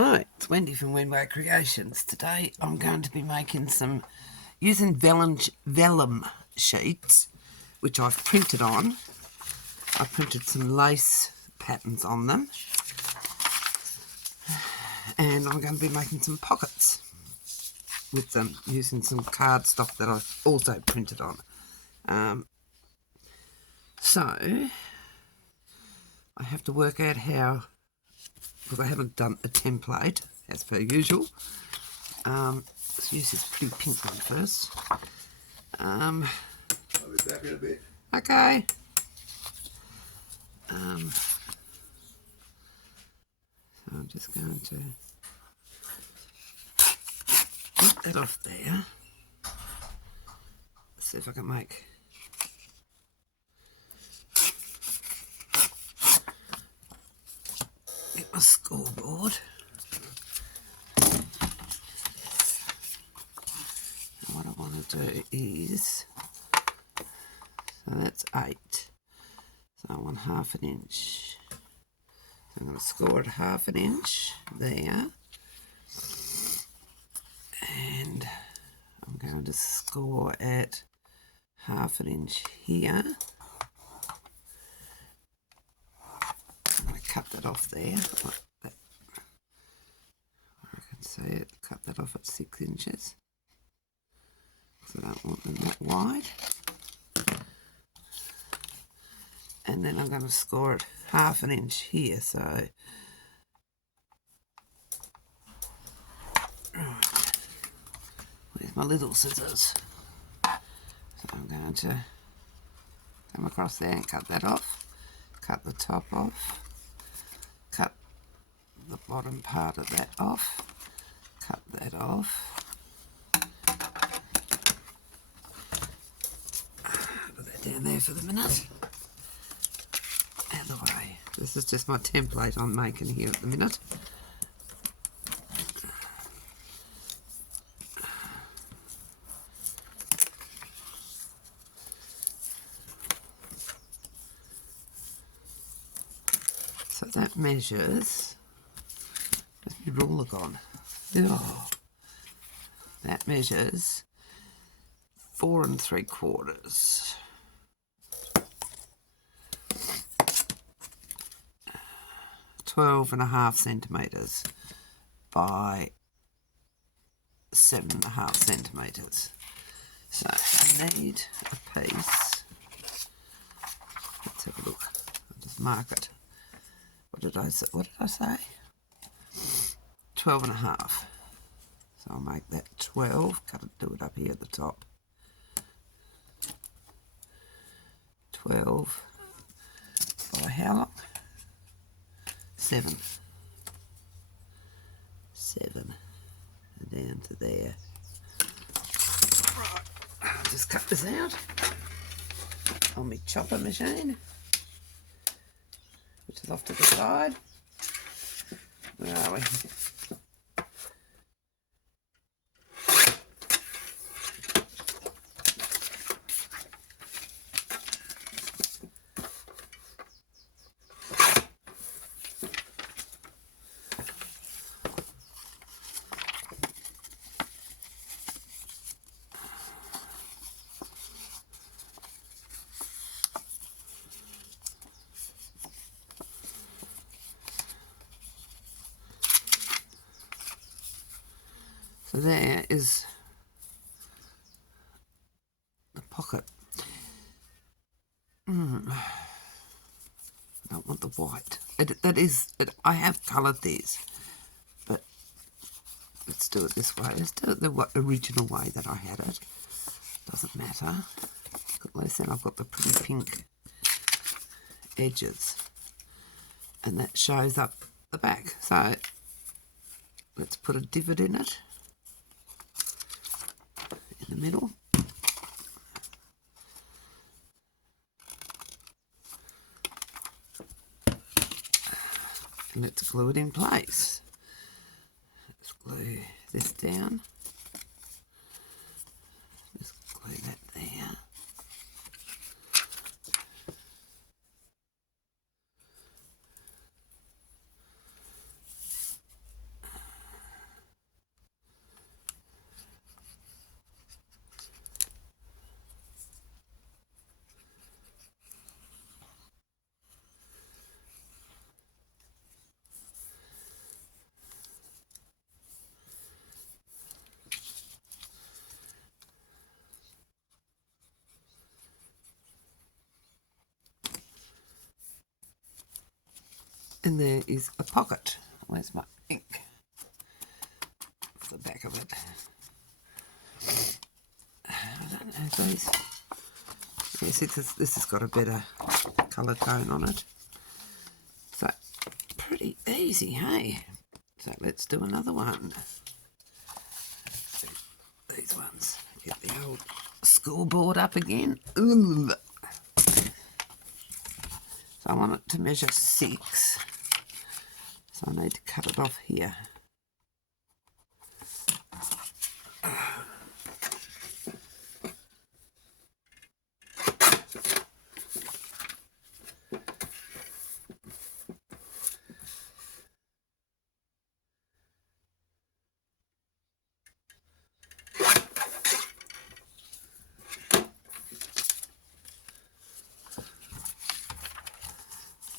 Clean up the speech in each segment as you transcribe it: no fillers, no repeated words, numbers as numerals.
Hi, it's Wendy from Windway Creations. Today I'm going to be making using vellum sheets, which I've printed on. I printed some lace patterns on them. And I'm going to be making some pockets with them using some cardstock that I've also printed on. So, I have to work out how, because I haven't done a template as per usual. Let's use this pretty pink one first. I'll be back in a bit. Okay. So I'm just going to get that off there. Let's see if I can get my scoreboard. And what I want to do is, so that's 8. So I want half an inch. So I'm going to score it half an inch there. And I'm going to score at half an inch here. I'm going to cut that off there. Like that. I can see it. Cut that off at 6 inches. So I don't want them that wide. And then I'm going to score it half an inch here. So where's my little scissors? So I'm going to come across there and cut that off. Cut the top off. Cut the bottom part of that off. Cut that off. Put that down there for the minute. Out of the way. This is just my template I'm making here at the minute. So that measures, where's my ruler gone? Oh, that measures 4 3/4. 12.5 centimetres by 7.5 centimetres. So I need a piece. Let's have a look. I'll just mark it. What did I say? 12.5. So I'll make that 12. Do it up here at the top. 12 by how long? 7. 7. And down to there. Right. I'll just cut this out on my chopper machine, which is off to the side. Where are we? So there is the pocket. I don't want the white. I have coloured these, but let's do it this way. Let's do it the original way that I had it. Doesn't matter. At least then I've got the pretty pink edges, and that shows up the back. So let's put a divot in it, in the middle. And let's glue it in place. Let's glue this down. Just glue that there. And there is a pocket. Where's my ink? It's the back of it. I don't know these. Yes, this has got a better colour tone on it. So, pretty easy, hey? So let's do another one. These ones. Get the old school board up again. Ooh. So I want it to measure 6. So I need to cut it off here.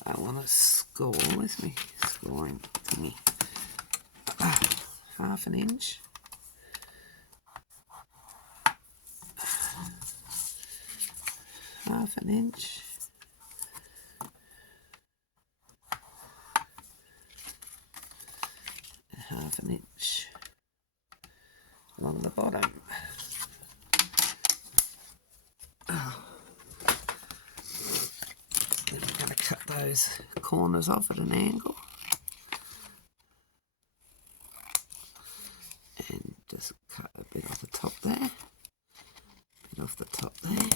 I want to score. Where's my scoring thingy? Half an inch. Half an inch. Half an inch along the bottom. Then we're going to cut those corners off at an angle. And just cut a bit off the top there. A bit off the top there.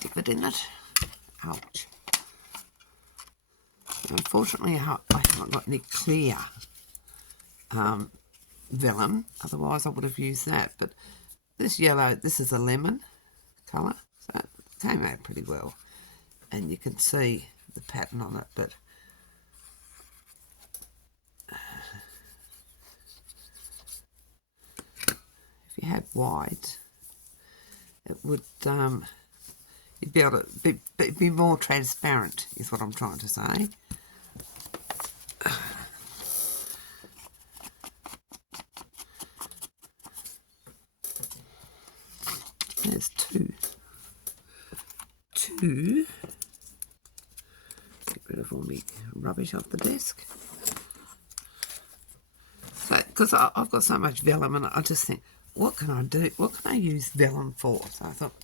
Dip it in it. Ouch. Unfortunately, I haven't got any clear vellum, otherwise I would have used that. But this yellow, this is a lemon colour, so it came out pretty well. And you can see the pattern on it, but if you had white, it would you'd be able to be more transparent, is what I'm trying to say. There's two. Get rid of all my rubbish off the desk. So, because I've got so much vellum, and I just think, what can I do? What can I use vellum for? So I thought,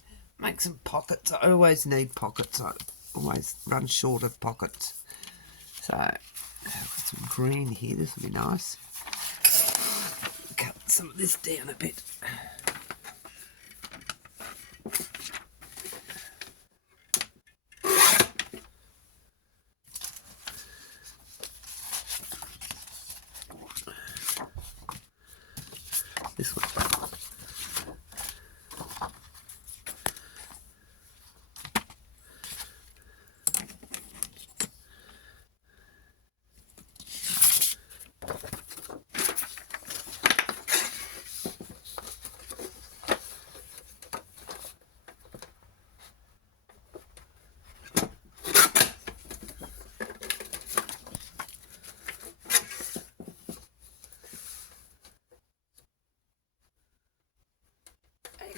make some pockets. I always need pockets. I always run short of pockets. So I've got some green here. This will be nice. Cut some of this down a bit. This one.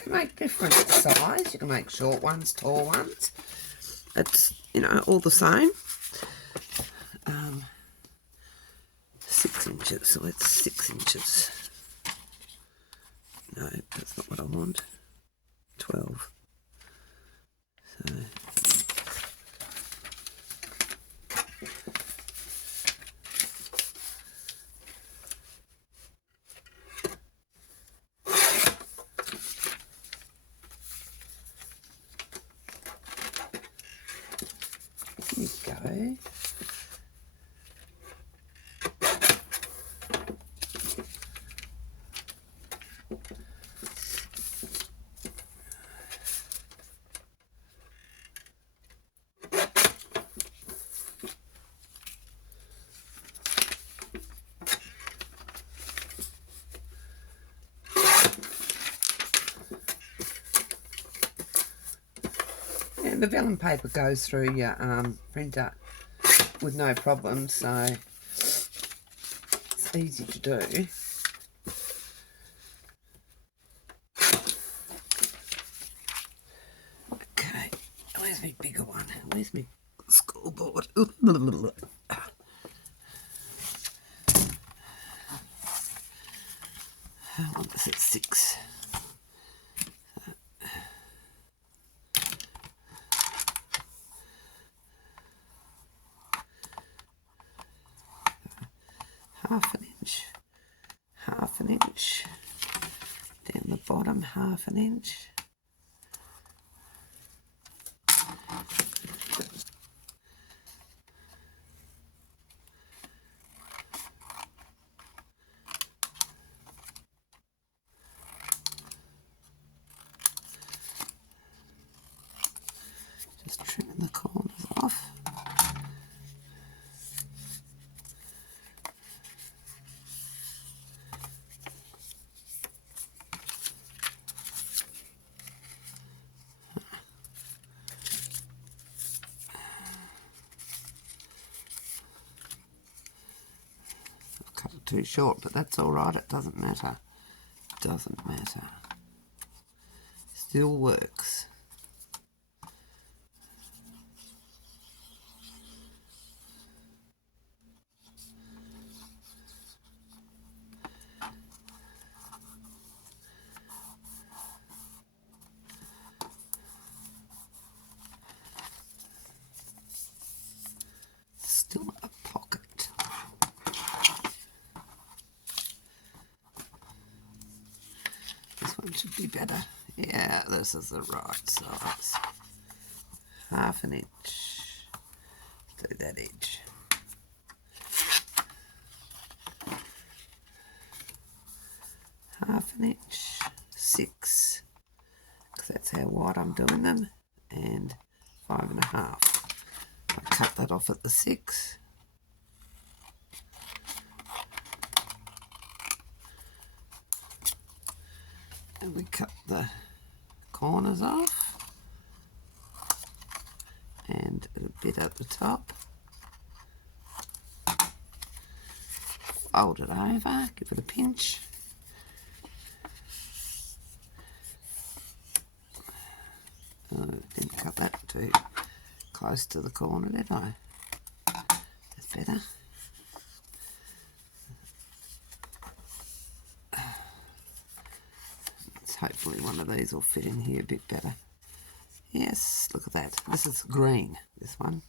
Make different size. You can make short ones, tall ones. It's, you know, all the same. 6 inches, so it's 6 inches. No, that's not what I want. 12. So here you go. And the vellum paper goes through your printer with no problem, so it's easy to do. Okay, where's my bigger one? Where's my school board? How long is it? 6. Half an inch, down the bottom, half an inch. Just trimming the corners off. Cut it too short, but that's all right. It doesn't matter. Doesn't matter. Still works. Still a pocket. This one should be better. Yeah, this is the right size. Half an inch to that edge. Half an inch, 6, because that's how wide I'm doing them, and 5.5. I cut that off at the 6. And we cut the corners off, and a bit at the top. Fold it over, give it a pinch. Oh, didn't cut that too close to the corner, did I? That's better. Hopefully one of these will fit in here a bit better. Yes, look at that. This is green, this one.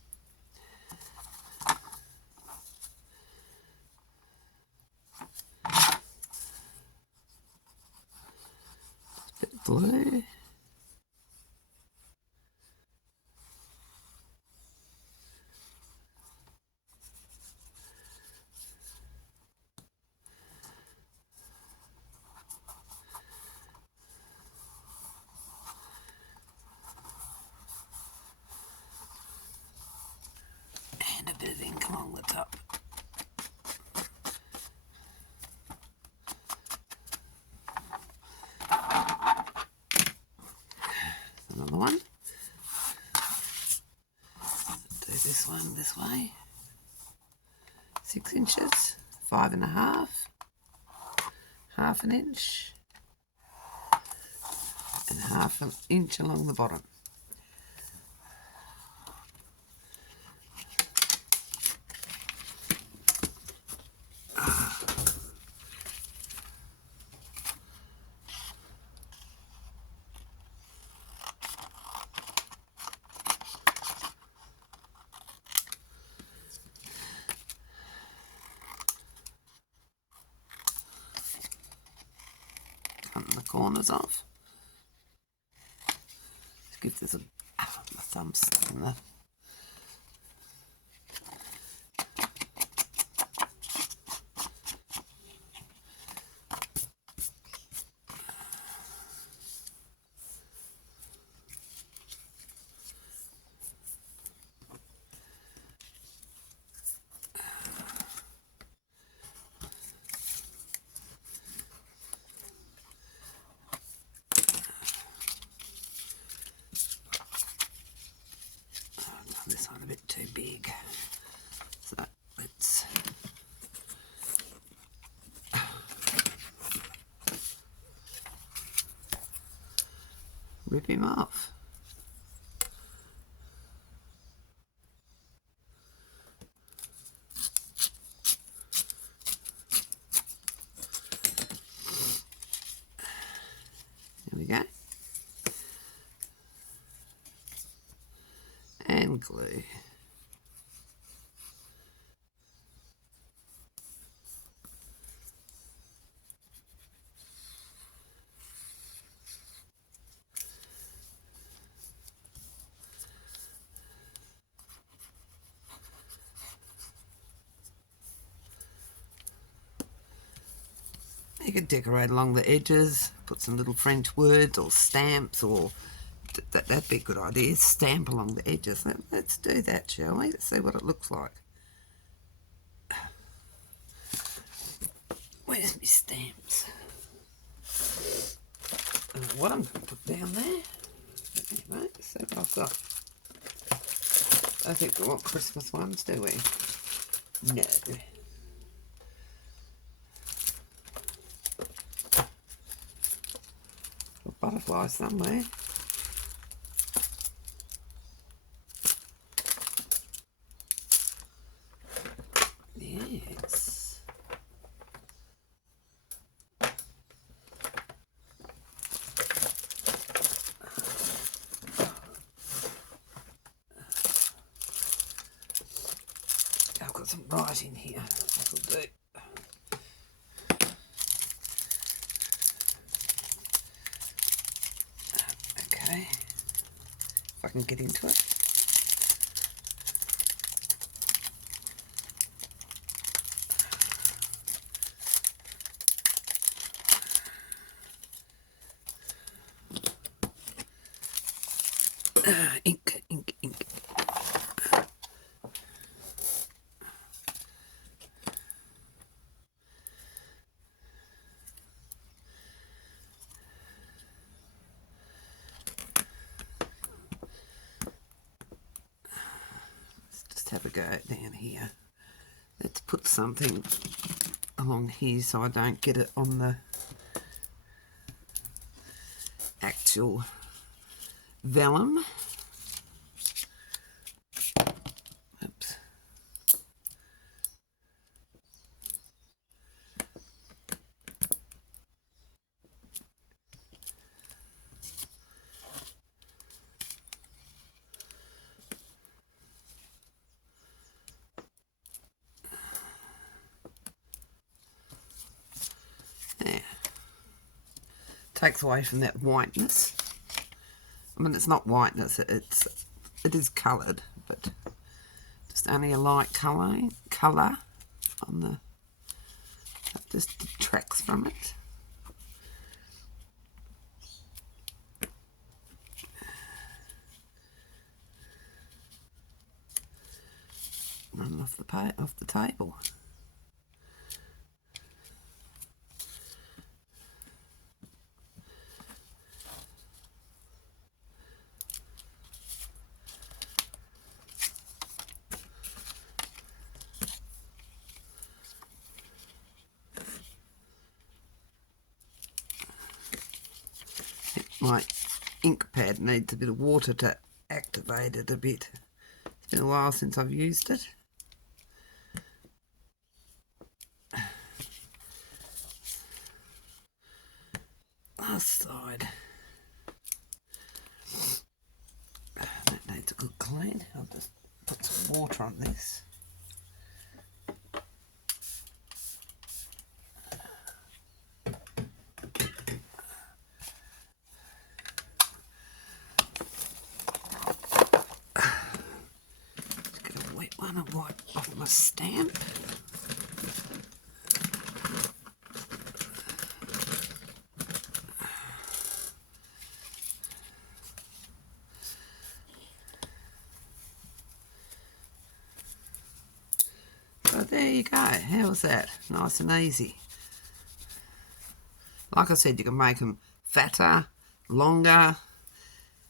A bit of blue. And a bit of ink along the top. Another one. Do this one this way. 6 inches, 5.5, half an inch, and half an inch along the bottom. Cutting the corners off. Just give this my thumb stuck in there. rip him off. There we go. And glue. You could decorate along the edges, put some little French words or stamps, or that'd be a good idea. Stamp along the edges. Let's do that, shall we? Let's see what it looks like. Where's my stamps? What I'm going to put down there. Anyway, so what I've got. I think we want Christmas ones, do we? No. A butterfly somewhere. Yes. I've got some writing here. That'll do. Okay. If I can get into it. Ink, ink, ink. Let's just have a go down here. Let's put something along here so I don't get it on the actual vellum. Oops. There. Takes away from that whiteness. I mean, it's not whiteness, it is coloured, but just only a light colour on the, that just detracts from it. Run off the table. My ink pad needs a bit of water to activate it a bit. It's been a while since I've used it. Last side. That needs a good clean. I'll just put some water on this. One and wipe off my stamp. So there you go. How was that? Nice and easy. Like I said, you can make them fatter, longer.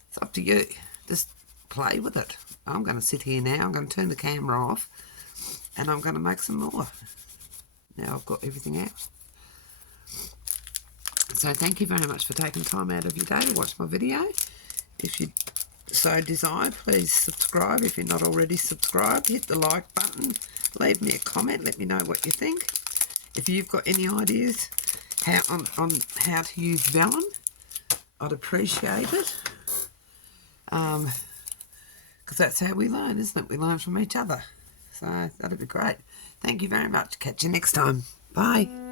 It's up to you. Just play with it. I'm going to sit here now. I'm going to turn the camera off and I'm going to make some more. Now I've got everything out. So thank you very much for taking time out of your day to watch my video. If you so desire, please subscribe. If you're not already subscribed, hit the like button. Leave me a comment. Let me know what you think. If you've got any ideas on how to use vellum, I'd appreciate it. Because that's how we learn, isn't it? We learn from each other. So that'd be great. Thank you very much. Catch you next time. Bye.